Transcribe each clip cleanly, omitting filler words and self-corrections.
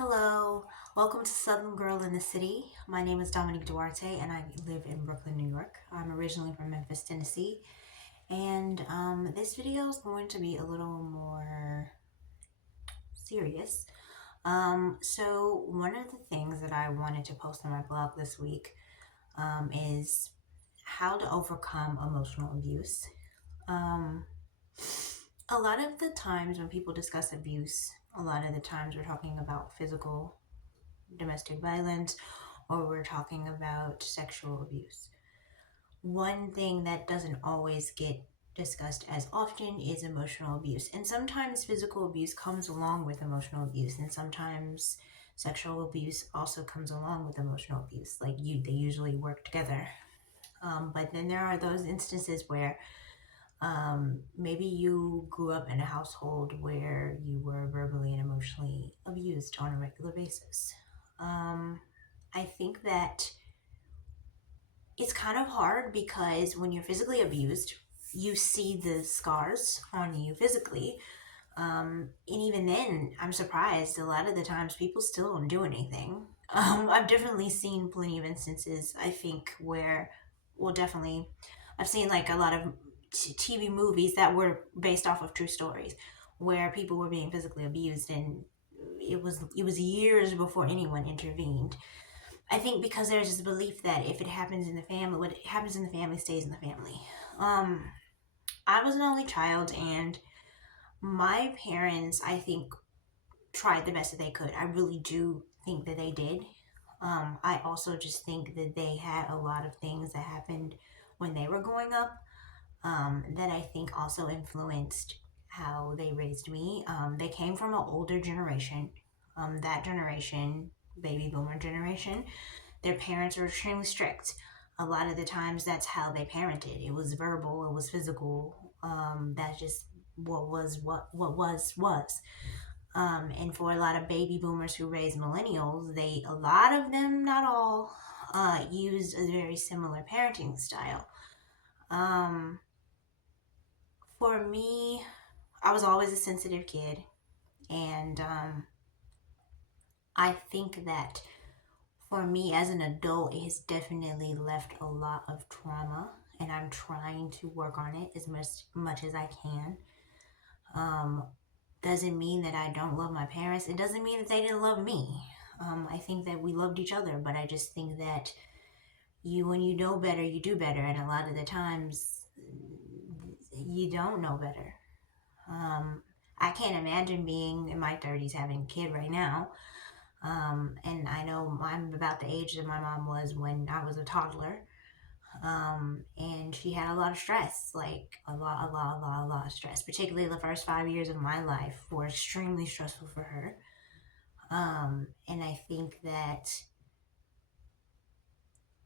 Hello, welcome to Southern Girl in the City. My name is Dominique Duarte and I live in Brooklyn, New York. I'm originally from Memphis, Tennessee, and this video is going to be a little more serious. So one of the things that I wanted to post on my blog this week is how to overcome emotional abuse. Um, a lot of the times when people discuss abuse, a lot of the times we're talking about physical domestic violence or we're talking about sexual abuse. One thing that doesn't always get discussed as often is emotional abuse. And sometimes physical abuse comes along with emotional abuse, and sometimes sexual abuse also comes along with emotional abuse. They usually work together. But then there are those instances where maybe you grew up in a household where you were verbally and emotionally abused on a regular basis. I think that it's kind of hard because when you're physically abused, you see the scars on you physically. And even then, I'm surprised a lot of the times people still don't do anything. I've definitely seen plenty of instances, I think, where, well, definitely, I've seen like a lot of TV movies that were based off of true stories where people were being physically abused, and it was years before anyone intervened. I think because there's this belief that if it happens in the family, what happens in the family stays in the family. Um, I was an only child, and my parents, I think, tried the best that they could. I really do think that they did. I also just think that they had a lot of things that happened when they were growing up that I think also influenced how they raised me. They came from an older generation. That generation, baby boomer generation, their parents were extremely strict. A lot of the times, that's how they parented. It was verbal. It was physical. That's just what was. And for a lot of baby boomers who raised millennials, a lot of them, not all, used a very similar parenting style. Um, for me, I was always a sensitive kid, and I think that for me as an adult, it has definitely left a lot of trauma, and I'm trying to work on it as much as I can. Um, doesn't mean that I don't love my parents. It doesn't mean that they didn't love me. I think that we loved each other, but I just think that when you know better, you do better, and a lot of the times you don't know better. Um, I can't imagine being in my 30s having a kid right now. And I know I'm about the age that my mom was when I was a toddler. And she had a lot of stress, like a lot of stress. Particularly the first 5 years of my life were extremely stressful for her. And I think that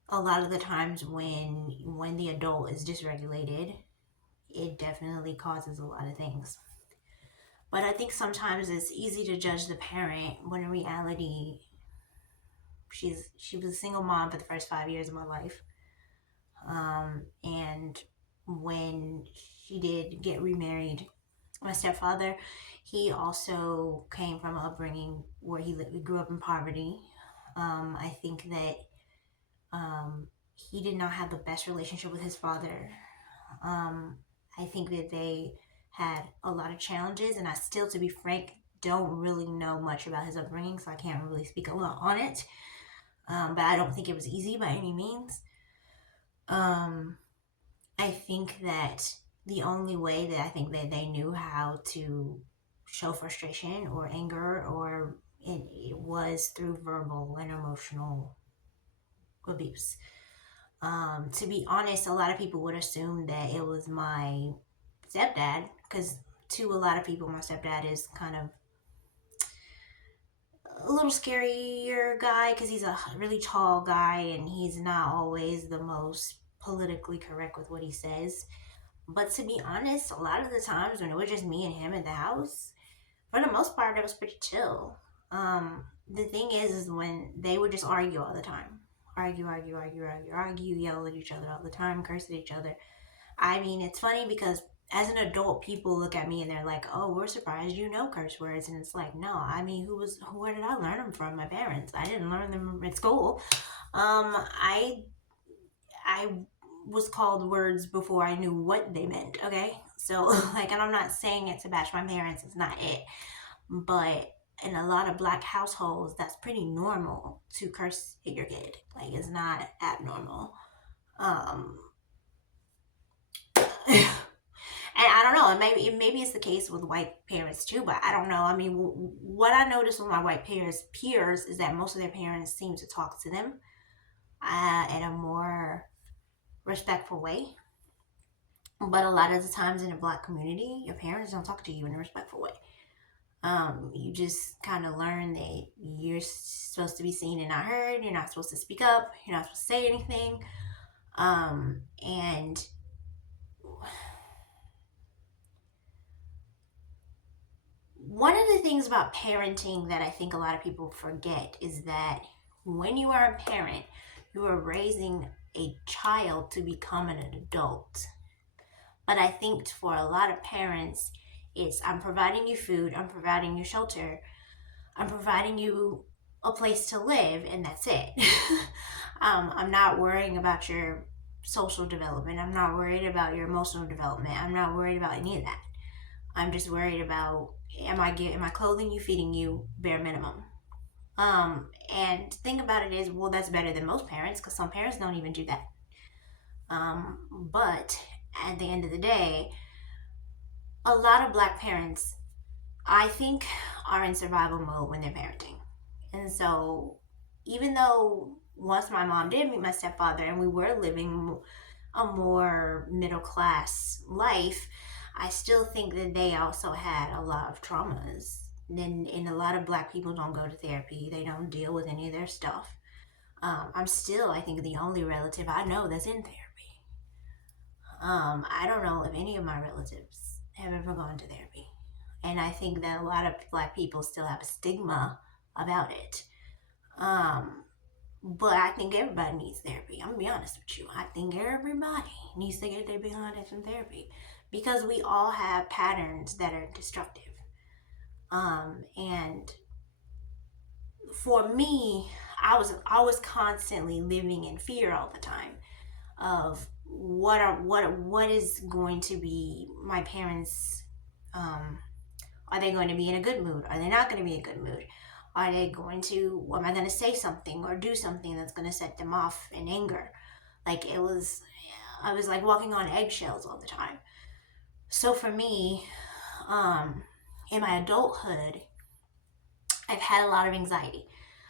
a lot of the times when the adult is dysregulated, it definitely causes a lot of things. But I think sometimes it's easy to judge the parent when in reality she was a single mom for the first 5 years of my life. And when she did get remarried, my stepfather, he also came from an upbringing where he grew up in poverty. I think that he did not have the best relationship with his father. Um, I think that they had a lot of challenges, and I still, to be frank, don't really know much about his upbringing, so I can't really speak a lot on it. But I don't think it was easy by any means. Um, I think that the only way that I think that they knew how to show frustration or anger or it was through verbal and emotional abuse. To be honest, a lot of people would assume that it was my stepdad because to a lot of people, my stepdad is kind of a little scarier guy because he's a really tall guy and he's not always the most politically correct with what he says. But to be honest, a lot of the times when it was just me and him in the house, for the most part, it was pretty chill. The thing is when they would just argue all the time. Argue, yell at each other all the time, curse at each other. I mean, it's funny because as an adult, people look at me and they're like, "Oh, we're surprised you know curse words," and it's like, no, I mean, where did I learn them from? My parents. I didn't learn them at school. I was called words before I knew what they meant. Okay, so like, and I'm not saying it to bash my parents. It's not it, but in a lot of black households, that's pretty normal to curse at your kid. Like, it's not abnormal. Um, And I don't know, and maybe it's the case with white parents too, but I don't know. I mean, what I noticed with my white peers is that most of their parents seem to talk to them in a more respectful way. But a lot of the times in the black community, your parents don't talk to you in a respectful way. You just kind of learn that you're supposed to be seen and not heard. You're not supposed to speak up. You're not supposed to say anything. And one of the things about parenting that I think a lot of people forget is that when you are a parent, you are raising a child to become an adult. But I think for a lot of parents, it's I'm providing you food, I'm providing you shelter, I'm providing you a place to live, and that's it. I'm not worrying about your social development. I'm not worried about your emotional development. I'm not worried about any of that. I'm just worried about am I clothing you, feeding you, bare minimum. And thing about it is, well, that's better than most parents because some parents don't even do that. But at the end of the day, a lot of black parents, I think, are in survival mode when they're parenting. And so, even though once my mom did meet my stepfather and we were living a more middle class life, I still think that they also had a lot of traumas. And a lot of black people don't go to therapy. They don't deal with any of their stuff. I'm still, I think, the only relative I know that's in therapy. I don't know if any of my relatives have ever gone to therapy. And I think that a lot of black people still have a stigma about it. But I think everybody needs therapy. I'm gonna be honest with you. I think everybody needs to get their behind in therapy because we all have patterns that are destructive. And for me, I was constantly living in fear all the time of what is going to be my parents. Are they going to be in a good mood? Are they not going to be in a good mood? Are they going to, am I going to say something or do something that's going to set them off in anger? Like I was like walking on eggshells all the time. So for me, in my adulthood, I've had a lot of anxiety.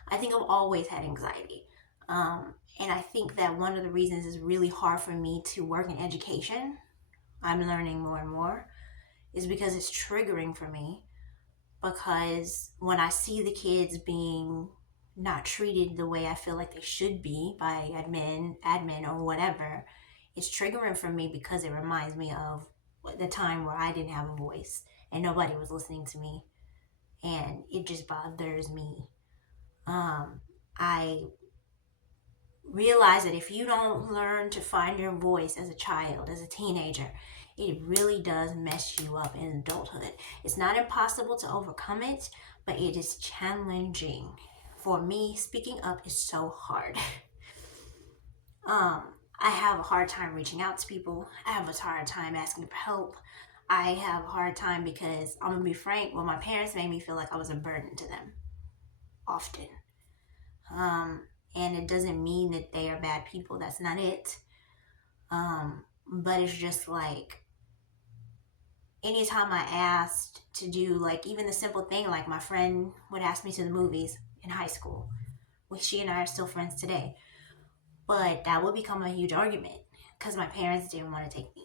I think I've always had anxiety. And I think that one of the reasons it's really hard for me to work in education, I'm learning more and more, is because it's triggering for me. Because when I see the kids being not treated the way I feel like they should be by admin or whatever, it's triggering for me because it reminds me of the time where I didn't have a voice and nobody was listening to me, and it just bothers me. I realize that if you don't learn to find your voice as a child, as a teenager, it really does mess you up in adulthood. It's not impossible to overcome it, but it is challenging. For me, speaking up is so hard. I have a hard time reaching out to people. I have a hard time asking for help. I have a hard time because, I'm gonna be frank, well, my parents made me feel like I was a burden to them often. And it doesn't mean that they are bad people. That's not it. But it's just like, anytime I asked to do, like, even the simple thing, like my friend would ask me to the movies in high school. Well, she and I are still friends today. But that would become a huge argument because my parents didn't want to take me.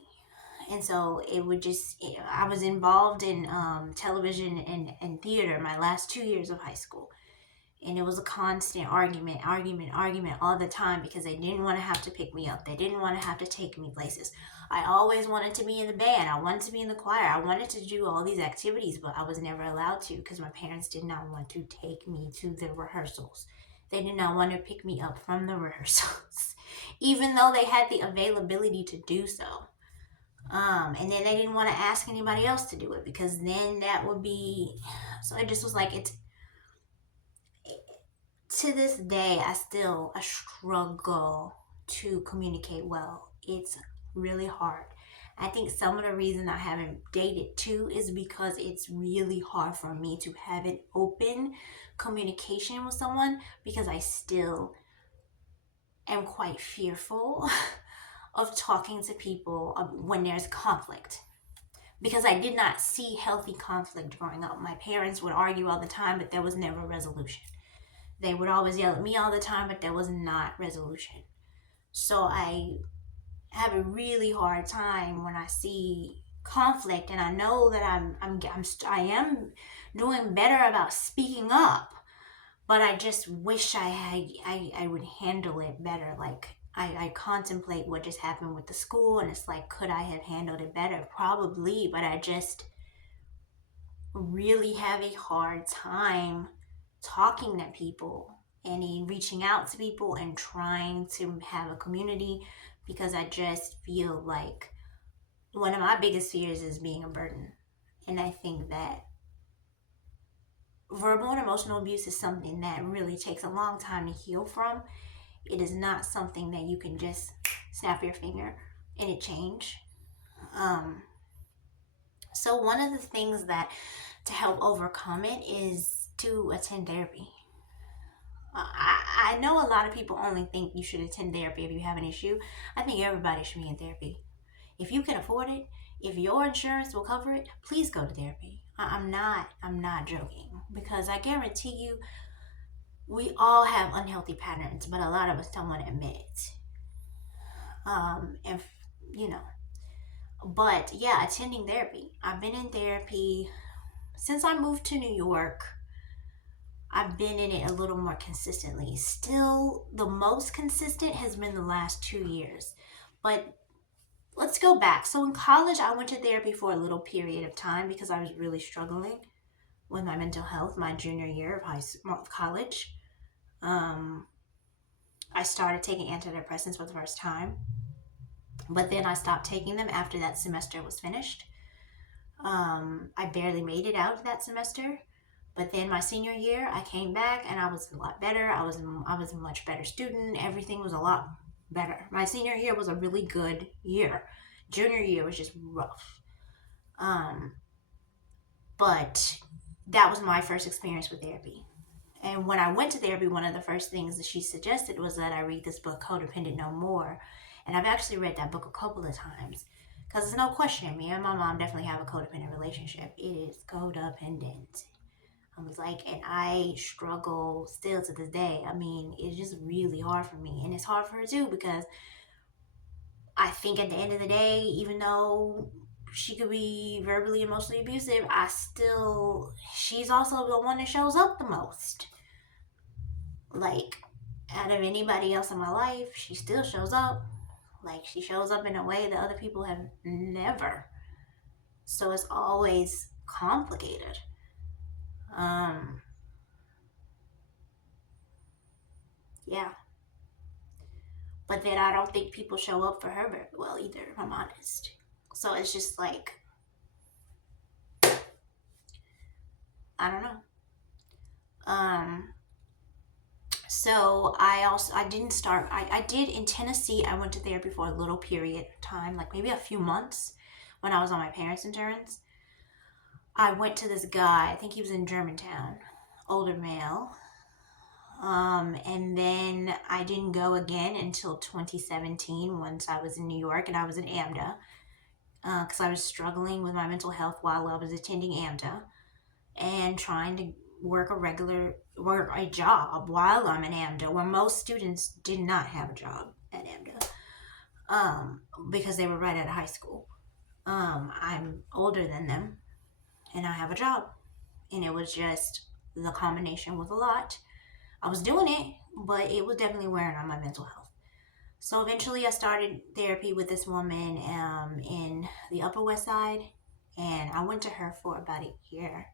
And so it would just, I was involved in television and theater my last 2 years of high school. And it was a constant argument all the time because they didn't want to have to pick me up. They didn't want to have to take me places. I always wanted to be in the band. I wanted to be in the choir. I wanted to do all these activities, but I was never allowed to because my parents did not want to take me to the rehearsals. They did not want to pick me up from the rehearsals, even though they had the availability to do so. And then they didn't want to ask anybody else to do it because then that would be, so it just was like, to this day, I struggle to communicate well. It's really hard. I think some of the reason I haven't dated too is because it's really hard for me to have an open communication with someone because I still am quite fearful of talking to people when there's conflict. Because I did not see healthy conflict growing up. My parents would argue all the time, but there was never resolution. They would always yell at me all the time, but there was not resolution. So I have a really hard time when I see conflict, and I know that I am doing better about speaking up, but I just wish I would handle it better. Like I contemplate what just happened with the school, and it's like, could I have handled it better? Probably, but I just really have a hard time talking to people and reaching out to people and trying to have a community because I just feel like one of my biggest fears is being a burden. And I think that verbal and emotional abuse is something that really takes a long time to heal from. It is not something that you can just snap your finger and it change. Um, so one of the things that to help overcome it is to attend therapy. I know a lot of people only think you should attend therapy if you have an issue. I think everybody should be in therapy. If you can afford it, if your insurance will cover it, please go to therapy. I'm not joking because I guarantee you, we all have unhealthy patterns, but a lot of us don't want to admit it. If you know, but yeah, attending therapy. I've been in therapy since I moved to New York. I've been in it a little more consistently. Still, the most consistent has been the last 2 years. But let's go back. So in college, I went to therapy for a little period of time because I was really struggling with my mental health my junior year of college. Um, I started taking antidepressants for the first time, but then I stopped taking them after that semester was finished. I barely made it out of that semester. But then my senior year, I came back and I was a lot better. I was a much better student. Everything was a lot better. My senior year was a really good year. Junior year was just rough. Um, but that was my first experience with therapy. And when I went to therapy, one of the first things that she suggested was that I read this book, Codependent No More. And I've actually read that book a couple of times. Because there's no question, me and my mom definitely have a codependent relationship. It is codependent. I was like, and I struggle still to this day. I mean, it's just really hard for me. And it's hard for her too because I think at the end of the day, even though she could be verbally, emotionally abusive, she's also the one that shows up the most. Like, out of anybody else in my life, she still shows up. Like, she shows up in a way that other people have never. So it's always complicated. Um, yeah. But then I don't think people show up for her very well either, if I'm honest. So it's just like, I don't know. Um, so I didn't start, I did in Tennessee, I went to therapy for a little period of time, like maybe a few months when I was on my parents' insurance. I went to this guy, I think he was in Germantown, older male. And then I didn't go again until 2017 once I was in New York and I was in AMDA because I was struggling with my mental health while I was attending AMDA and trying to work a job while I'm in AMDA, where most students did not have a job at AMDA because they were right out of high school. I'm older than them and I have a job, and it was just the combination was a lot. I was doing it, but it was definitely wearing on my mental health. So eventually I started therapy with this woman in the Upper West Side, and I went to her for about a year.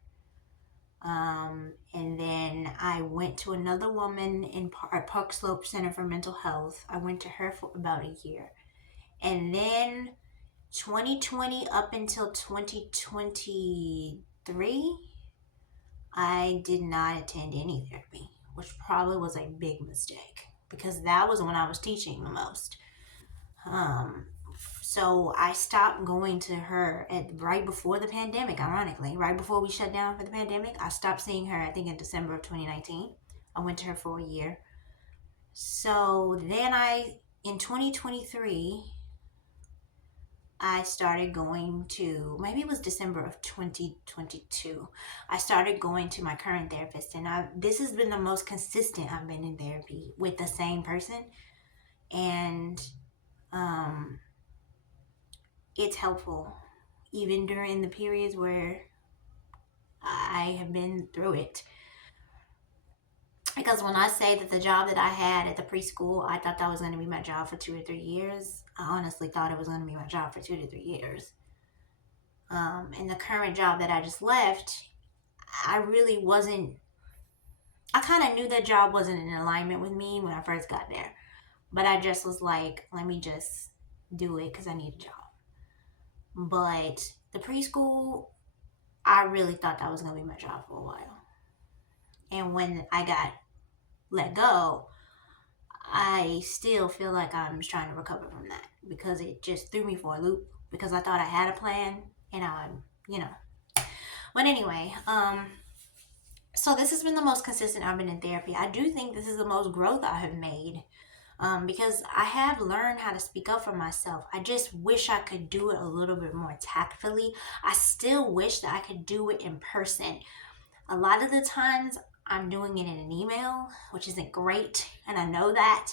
And then I went to another woman at Park Slope Center for Mental Health. I went to her for about a year. And then 2020 up until 2023, I did not attend any therapy, which probably was a big mistake because that was when I was teaching the most. Um, so I stopped going to her right before the pandemic, ironically, right before we shut down for the pandemic. I stopped seeing her, I think, in December of 2019. I went to her for a year. So then in 2023, I started going to, maybe it was December of 2022. I started going to my current therapist, and this has been the most consistent I've been in therapy with the same person. And um, it's helpful, even during the periods where I have been through it. Because when I say that the job that I had at the preschool, I thought that was going to be my job for 2 or 3 years. I honestly thought it was going to be my job for 2 to 3 years. And the current job that I just left, I really wasn't, I kind of knew that job wasn't in alignment with me when I first got there. But I just was like, let me just do it because I need a job. But the preschool, I really thought that was going to be my job for a while. And when I got let go, I still feel like I'm just trying to recover from that because it just threw me for a loop because I thought I had a plan and But anyway, so this has been the most consistent I've been in therapy. I do think this is the most growth I have made because I have learned how to speak up for myself. I just wish I could do it a little bit more tactfully. I still wish that I could do it in person. A lot of the times I'm doing it in an email, which isn't great, and I know that,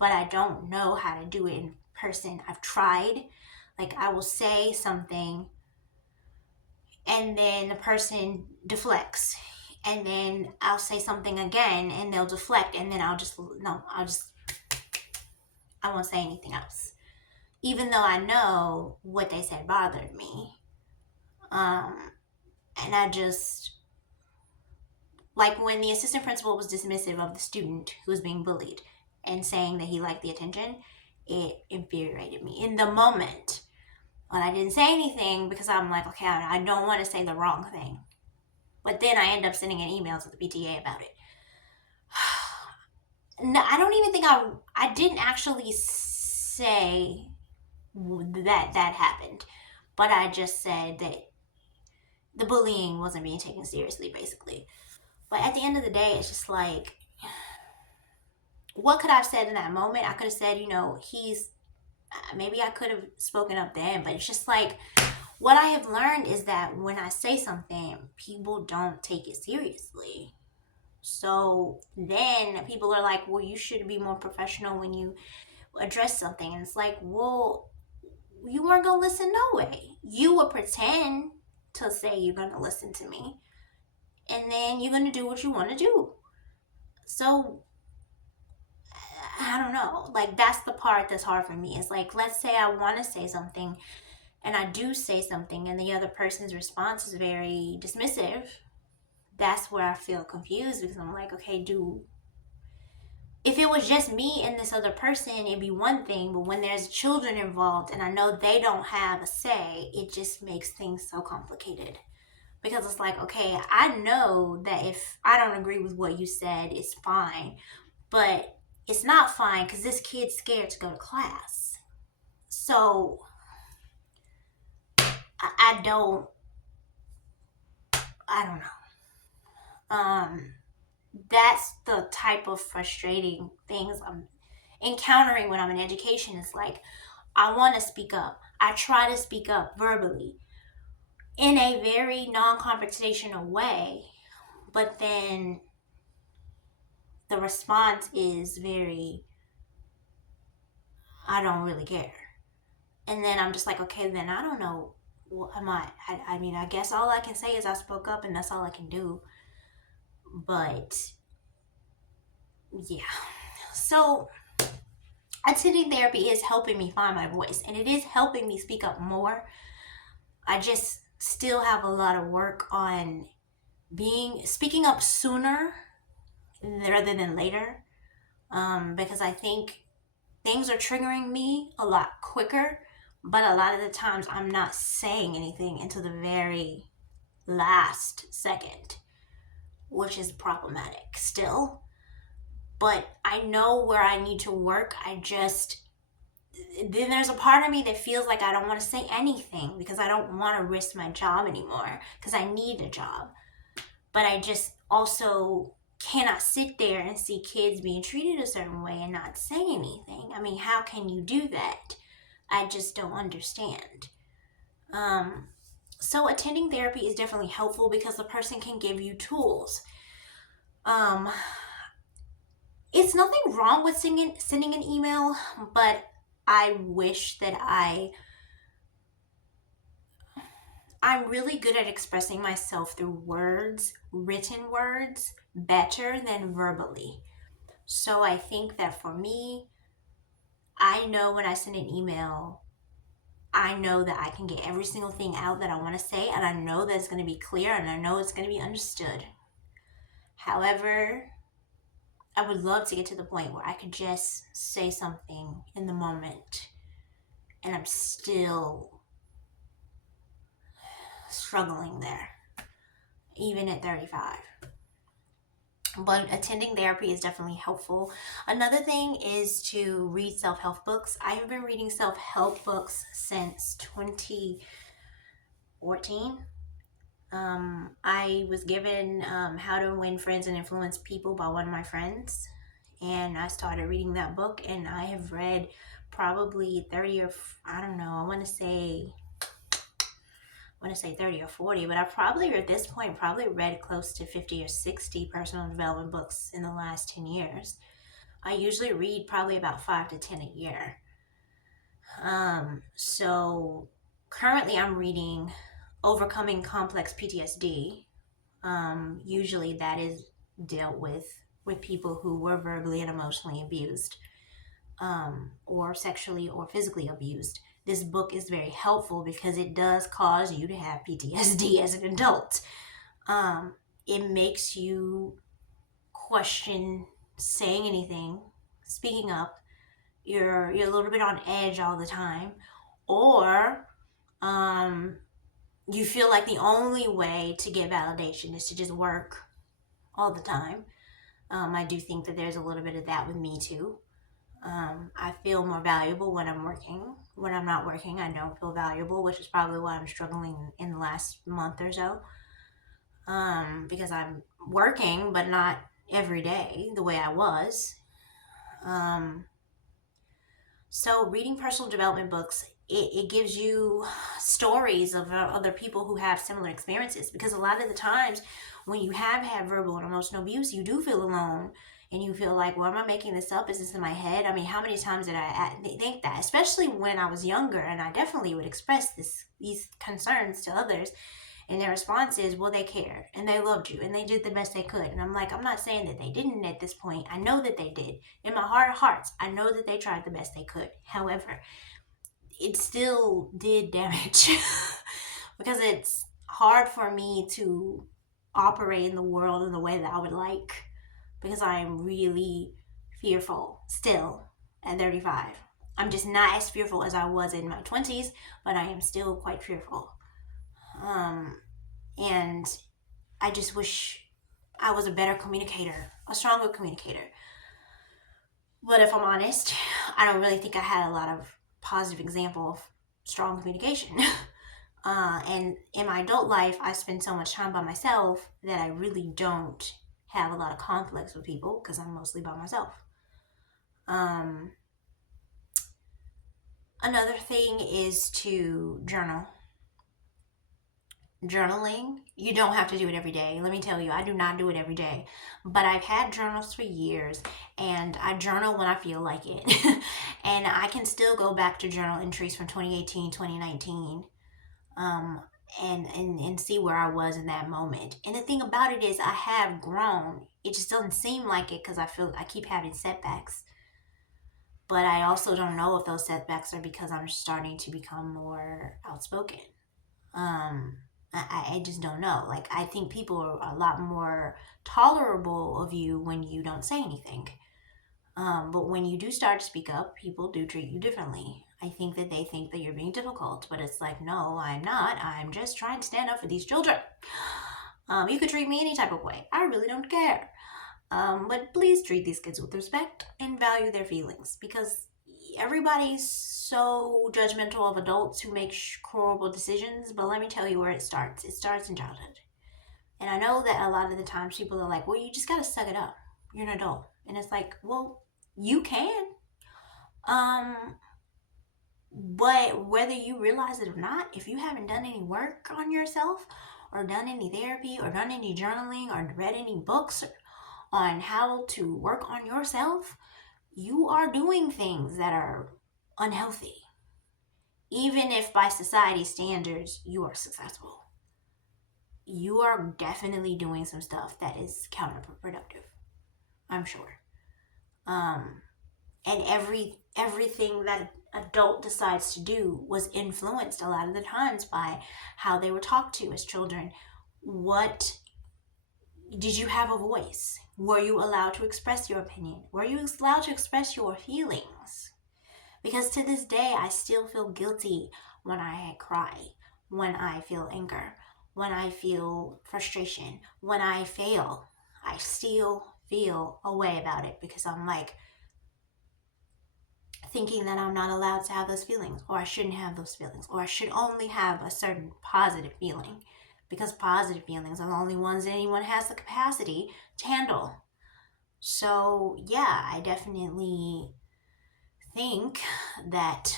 but I don't know how to do it in person. I've tried. Like, I will say something, and then the person deflects, and then I'll say something again, and they'll deflect, and then I won't say anything else, even though I know what they said bothered me. And I just, like when the assistant principal was dismissive of the student who was being bullied and saying that he liked the attention, it infuriated me in the moment. But I didn't say anything because I'm like, okay, I don't want to say the wrong thing. But then I end up sending an email to the PTA about it. No, I don't even think I didn't actually say that happened. But I just said that the bullying wasn't being taken seriously, basically. But at the end of the day, it's just like, what could I have said in that moment? I could have said, maybe I could have spoken up then, but it's just like, what I have learned is that when I say something, people don't take it seriously. So then people are like, well, you should be more professional when you address something. And it's like, well, you weren't going to listen no way. You would pretend to say you're going to listen to me, and then you're going to do what you want to do. So I don't know. Like, that's the part that's hard for me. It's like, let's say I want to say something and I do say something and the other person's response is very dismissive. That's where I feel confused because I'm like, okay, if it was just me and this other person, it'd be one thing. But when there's children involved and I know they don't have a say, it just makes things so complicated. Because it's like, okay, I know that if I don't agree with what you said, it's fine. But it's not fine because this kid's scared to go to class. So I don't know. That's the type of frustrating things I'm encountering when I'm in education. It's like, I want to speak up. I try to speak up verbally in a very non-confrontational way, but then the response is very, I don't really care. And then I'm just like, okay, then I don't know. What am I mean, I guess all I can say is I spoke up and that's all I can do. But yeah. So attending therapy is helping me find my voice and it is helping me speak up more. I just still have a lot of work on speaking up sooner rather than later. Because I think things are triggering me a lot quicker But a lot of the times I'm not saying anything until the very last second, which is problematic still. But I know where I need to work. Then there's a part of me that feels like I don't want to say anything because I don't want to risk my job anymore because I need a job. But I just also cannot sit there and see kids being treated a certain way and not say anything. I mean, how can you do that? I just don't understand. So attending therapy is definitely helpful because the person can give you tools. Um, it's nothing wrong with sending an email, but I wish that I'm really good at expressing myself through words, written words, better than verbally. So I think that for me, I know when I send an email, I know that I can get every single thing out that I want to say, and I know that it's going to be clear, and I know it's going to be understood. However, I would love to get to the point where I could just say something in the moment, and I'm still struggling there, even at 35. But attending therapy is definitely helpful. Another thing is to read self-help books. I have been reading self-help books since 2014. I was given How to Win Friends and Influence People by one of my friends, and I started reading that book, and I have read probably 30 or I don't know, I want to say 30 or 40, but I probably at this point probably read close to 50 or 60 personal development books in the last 10 years. I usually read probably about 5 to 10 a year. So currently I'm reading Overcoming Complex PTSD. Usually that is dealt with people who were verbally and emotionally abused, or sexually or physically abused. This book is very helpful because it does cause you to have PTSD as an adult. It makes you question saying anything, speaking up. You're a little bit on edge all the time, or you feel like the only way to get validation is to just work all the time. I do think that there's a little bit of that with me too. I feel more valuable when I'm working. When I'm not working, I don't feel valuable, which is probably why I'm struggling in the last month or so. Because I'm working, but not every day the way I was. So reading personal development books, it gives you stories of other people who have similar experiences, because a lot of the times when you have had verbal and emotional abuse, you do feel alone, and you feel like, well, am I making this up? Is this in my head? I mean, how many times did I think that? Especially when I was younger, and I definitely would express these concerns to others, and their response is, well, they cared, and they loved you, and they did the best they could. And I'm like, I'm not saying that they didn't at this point. I know that they did. In my heart of hearts, I know that they tried the best they could. However, it still did damage because it's hard for me to operate in the world in the way that I would like, because I am really fearful still at 35. I'm just not as fearful as I was in my 20s, but I am still quite fearful. And I just wish I was a better communicator, a stronger communicator. But if I'm honest, I don't really think I had a lot of positive example of strong communication. And in my adult life, I spend so much time by myself that I really don't have a lot of conflicts with people because I'm mostly by myself. Another thing is to journal. Journaling, you don't have to do it every day. Let me tell you, I do not do it every day, but I've had journals for years, and I journal when I feel like it. And I can still go back to journal entries from 2018, 2019, and see where I was in that moment. And the thing about it is I have grown. It just doesn't seem like it because I feel I keep having setbacks. But I also don't know if those setbacks are because I'm starting to become more outspoken. I just don't know. Like, I think people are a lot more tolerable of you when you don't say anything. But when you do start to speak up, people do treat you differently. I think that they think that you're being difficult, but it's like, no, I'm not. I'm just trying to stand up for these children. You could treat me any type of way. I really don't care. But please treat these kids with respect and value their feelings, because everybody's so judgmental of adults who make horrible decisions. But let me tell you where it starts. It starts in childhood. And I know that a lot of the times people are like, well, you just gotta suck it up. You're an adult. And it's like, well, you can. Um, but whether you realize it or not, if you haven't done any work on yourself, or done any therapy, or done any journaling, or read any books on how to work on yourself, you are doing things that are unhealthy. Even if by society standards you are successful, you are definitely doing some stuff that is counterproductive, I'm sure. And everything that adult decides to do was influenced a lot of the times by how they were talked to as children. What did you have a voice? Were you allowed to express your opinion? Were you allowed to express your feelings? Because to this day, I still feel guilty when I cry, when I feel anger, when I feel frustration, when I fail. I still feel a way about it because I'm like thinking that I'm not allowed to have those feelings, or I shouldn't have those feelings, or I should only have a certain positive feeling, because positive feelings are the only ones that anyone has the capacity to handle. So, yeah, I definitely think that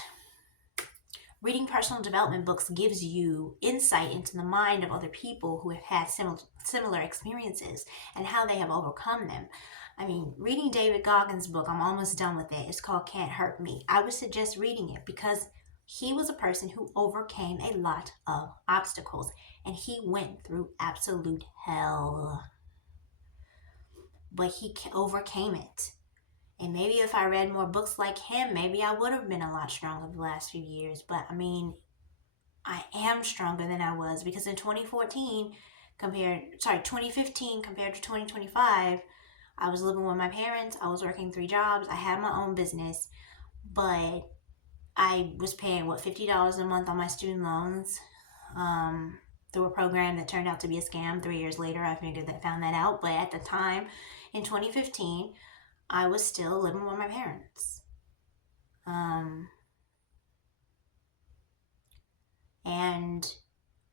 reading personal development books gives you insight into the mind of other people who have had similar experiences and how they have overcome them. I mean, reading David Goggins' book, I'm almost done with it. It's called Can't Hurt Me. I would suggest reading it because he was a person who overcame a lot of obstacles, and he went through absolute hell. But he overcame it. And maybe if I read more books like him, maybe I would have been a lot stronger the last few years. But I mean, I am stronger than I was, because in 2015 compared to 2025, I was living with my parents. I was working 3 jobs. I had my own business, but I was paying $50 a month on my student loans through a program that turned out to be a scam. 3 years later, I found that out. But at the time, in 2015, I was still living with my parents. And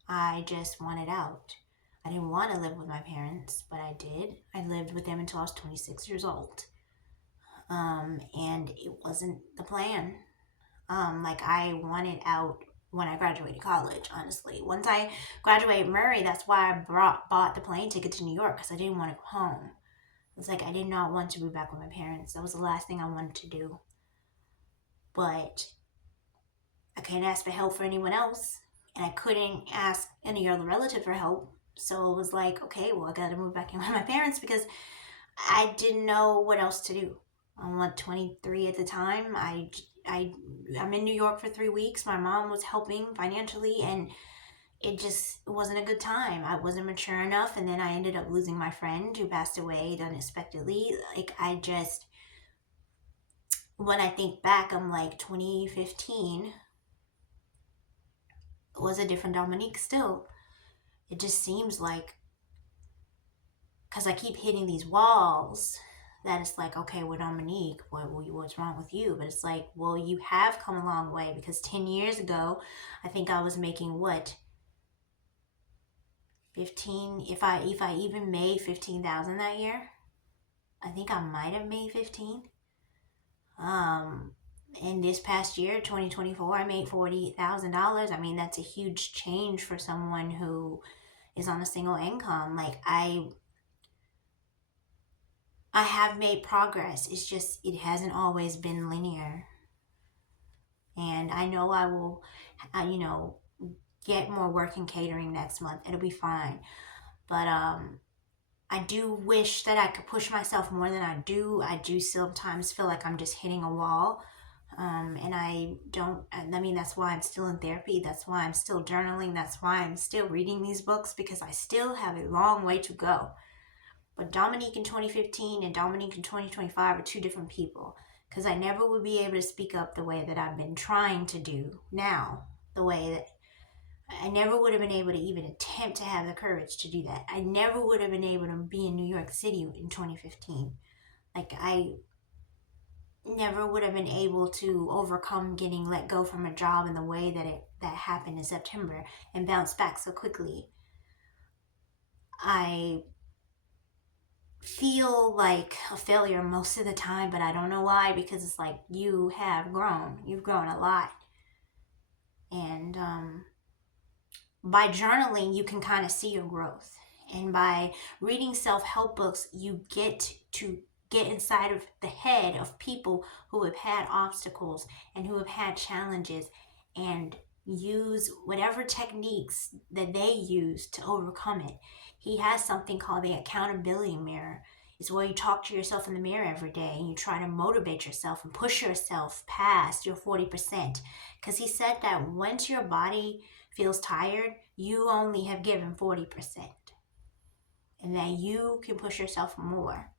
I just wanted out. I didn't want to live with my parents, but I did. I lived with them until I was 26 years old. And it wasn't the plan. Like, I wanted out when I graduated college, honestly. Once I graduated Murray, that's why I bought the plane ticket to New York, because I didn't want to go home. It's like I did not want to be back with my parents. That was the last thing I wanted to do. But I couldn't ask for help for anyone else, and I couldn't ask any other relative for help. So it was like, okay, well, I got to move back in with my parents, because I didn't know what else to do. I'm 23 at the time. I'm in New York for 3 weeks. My mom was helping financially, and it wasn't a good time. I wasn't mature enough, and then I ended up losing my friend who passed away unexpectedly. Like, when I think back, I'm like, 2015 was a different Dominique still. It just seems like, because I keep hitting these walls, that it's like, okay, well, Dominique, what's wrong with you? But it's like, well, you have come a long way, because 10 years ago, I think I was making 15, if I even made 15,000 that year. I think I might have made 15. In this past year, 2024, I made $40,000. I mean, that's a huge change for someone who is on a single income. Like, I have made progress. It's just, it hasn't always been linear. And I know I will, get more work in catering next month. It'll be fine. But I do wish that I could push myself more than I do. I do sometimes feel like I'm just hitting a wall. And that's why I'm still in therapy. That's why I'm still journaling. That's why I'm still reading these books, because I still have a long way to go. But Dominique in 2015 and Dominique in 2025 are two different people. because I never would be able to speak up the way that I've been trying to do now, the way that I never would have been able to even attempt to have the courage to do that. I never would have been able to be in New York City in 2015. Like, I never would have been able to overcome getting let go from a job in the way that happened in September and bounce back so quickly. I feel like a failure most of the time, but I don't know why, because it's like you have grown. You've grown a lot. And by journaling, you can kind of see your growth. And by reading self-help books, you get to get inside of the head of people who have had obstacles and who have had challenges, and use whatever techniques that they use to overcome it. He has something called the accountability mirror. It's where you talk to yourself in the mirror every day and you try to motivate yourself and push yourself past your 40%. Because he said that once your body feels tired, you only have given 40%. And that you can push yourself more.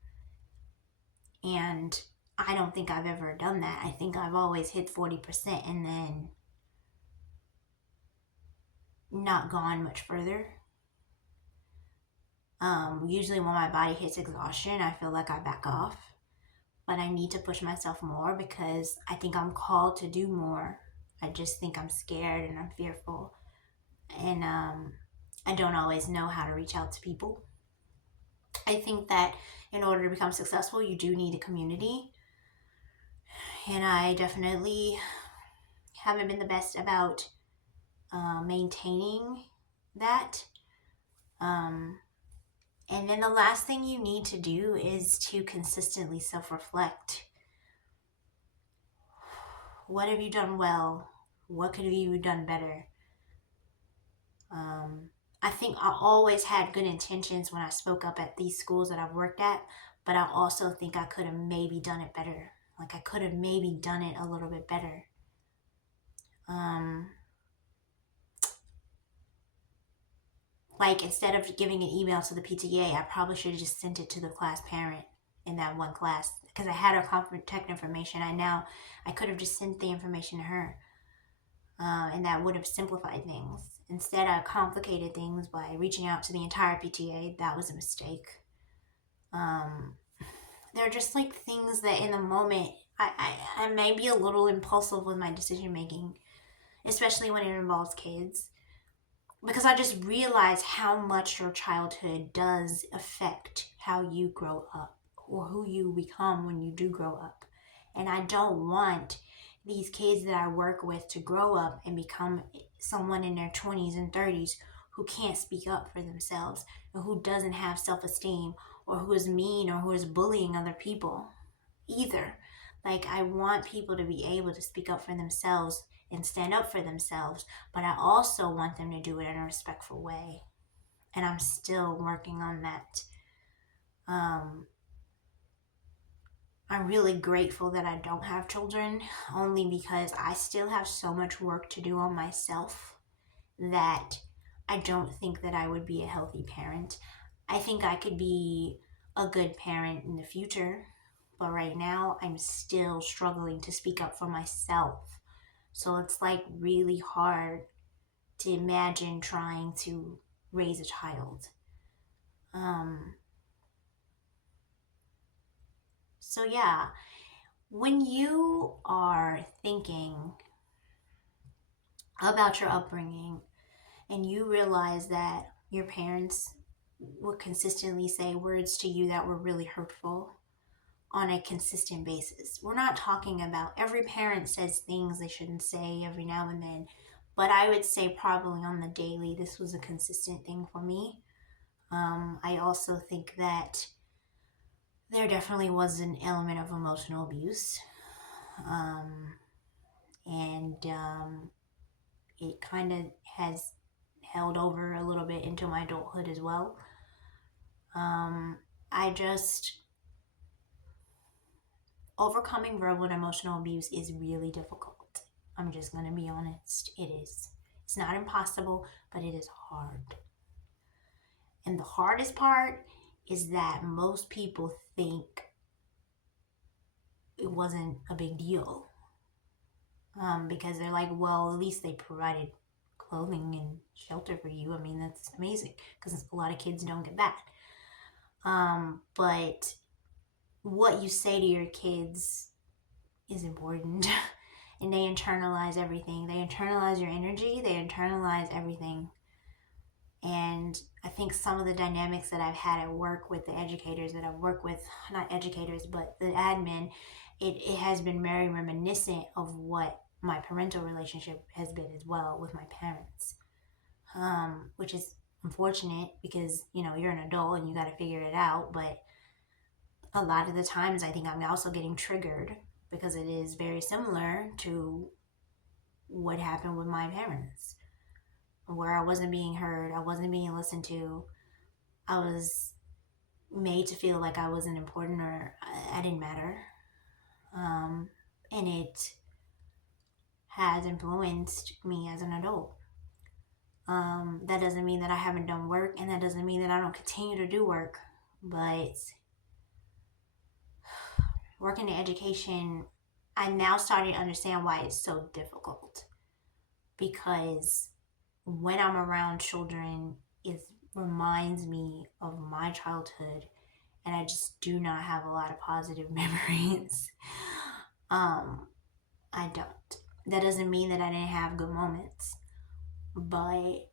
And I don't think I've ever done that. I think I've always hit 40% and then not gone much further. Usually when my body hits exhaustion, I feel like I back off. But I need to push myself more because I think I'm called to do more. I just think I'm scared and I'm fearful. And I don't always know how to reach out to people. I think that in order to become successful, you do need a community. And I definitely haven't been the best about maintaining that. And then the last thing you need to do is to consistently self-reflect. What have you done well? What could you have done better? I think I always had good intentions when I spoke up at these schools that I've worked at, but I also think I could have maybe done it better. Like, I could have maybe done it a little bit better. Like, instead of giving an email to the PTA, I probably should have just sent it to the class parent in that one class, because I had her contact information. I could have just sent the information to her, and that would have simplified things. Instead, I complicated things by reaching out to the entire PTA. That was a mistake. They're just like things that in the moment, I may be a little impulsive with my decision making, especially when it involves kids. Because I just realize how much your childhood does affect how you grow up or who you become when you do grow up. And I don't want these kids that I work with to grow up and become someone in their 20s and 30s who can't speak up for themselves, or who doesn't have self-esteem, or who is mean, or who is bullying other people either. Like, I want people to be able to speak up for themselves and stand up for themselves, but I also want them to do it in a respectful way. And I'm still working on that. I'm really grateful that I don't have children, only because I still have so much work to do on myself that I don't think that I would be a healthy parent. I think I could be a good parent in the future, but right now I'm still struggling to speak up for myself. So it's like really hard to imagine trying to raise a child. So yeah, when you are thinking about your upbringing and you realize that your parents would consistently say words to you that were really hurtful on a consistent basis. We're not talking about every parent says things they shouldn't say every now and then, but I would say probably on the daily, this was a consistent thing for me. I also think that there definitely was an element of emotional abuse. And it kind of has held over a little bit into my adulthood as well. Overcoming verbal and emotional abuse is really difficult. I'm just going to be honest. It is. It's not impossible, but it is hard. And the hardest part is that most people think it wasn't a big deal. Because they're like, well, at least they provided clothing and shelter for you. I mean, that's amazing because a lot of kids don't get that. But what you say to your kids is important. And they internalize everything. They internalize your energy. They internalize everything. And I think some of the dynamics that I've had at work with the educators that I've worked with, not educators, but the admin, it has been very reminiscent of what my parental relationship has been as well with my parents. Which is unfortunate because, you know, you're an adult and you got to figure it out. But a lot of the times I think I'm also getting triggered because it is very similar to what happened with my parents, where I wasn't being heard, I wasn't being listened to, I was made to feel like I wasn't important or I didn't matter. And it has influenced me as an adult. That doesn't mean that I haven't done work, and that doesn't mean that I don't continue to do work, but working in education, I'm now starting to understand why it's so difficult. Because when I'm around children, it reminds me of my childhood, and I just do not have a lot of positive memories. I don't. That doesn't mean that I didn't have good moments, but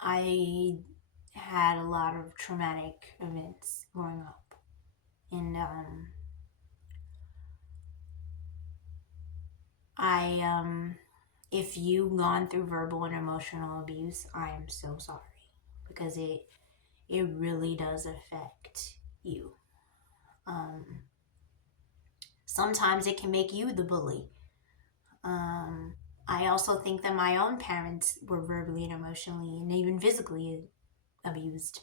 I had a lot of traumatic events growing up, and if you've gone through verbal and emotional abuse, I am so sorry because it really does affect you. Sometimes it can make you the bully. I also think that my own parents were verbally and emotionally and even physically abused.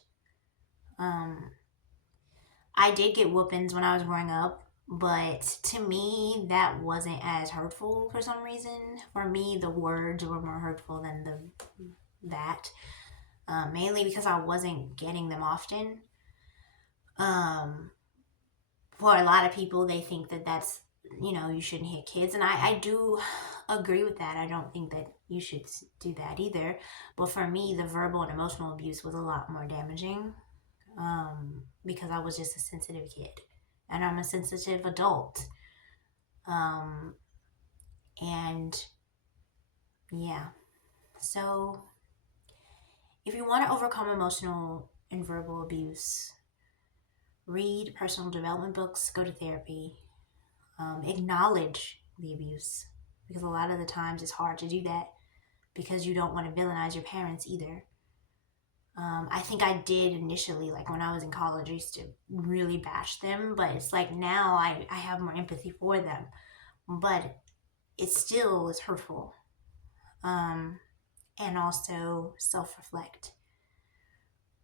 I did get whoopings when I was growing up, but to me, that wasn't as hurtful for some reason. For me, the words were more hurtful than that. Mainly because I wasn't getting them often. For a lot of people, they think that that's, you know, you shouldn't hit kids. And I do agree with that. I don't think that you should do that either. But for me, the verbal and emotional abuse was a lot more damaging because I was just a sensitive kid. And I'm a sensitive adult. And yeah. So if you want to overcome emotional and verbal abuse, read personal development books, go to therapy, acknowledge the abuse, because a lot of the times it's hard to do that because you don't want to villainize your parents either. I think I did initially, like when I was in college, I used to really bash them, but it's like now I have more empathy for them, but it still is hurtful. And also self-reflect.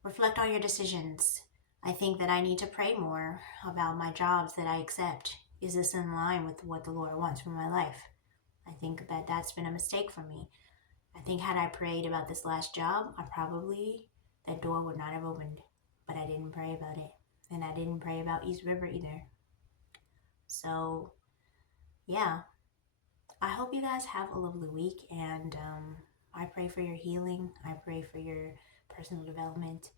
Reflect on your decisions. I think that I need to pray more about my jobs that I accept. Is this in line with what the Lord wants for my life? I think that that's been a mistake for me. I think had I prayed about this last job, that door would not have opened. But I didn't pray about it. And I didn't pray about East River either. So, yeah. I hope you guys have a lovely week. And I pray for your healing. I pray for your personal development.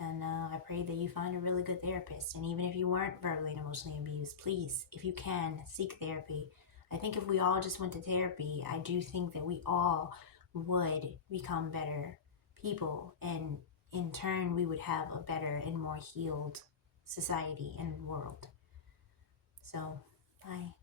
And I pray that you find a really good therapist. And even if you weren't verbally and emotionally abused, please, if you can, seek therapy. I think if we all just went to therapy, I do think that we all would become better people. And in turn, we would have a better and more healed society and world. So, bye.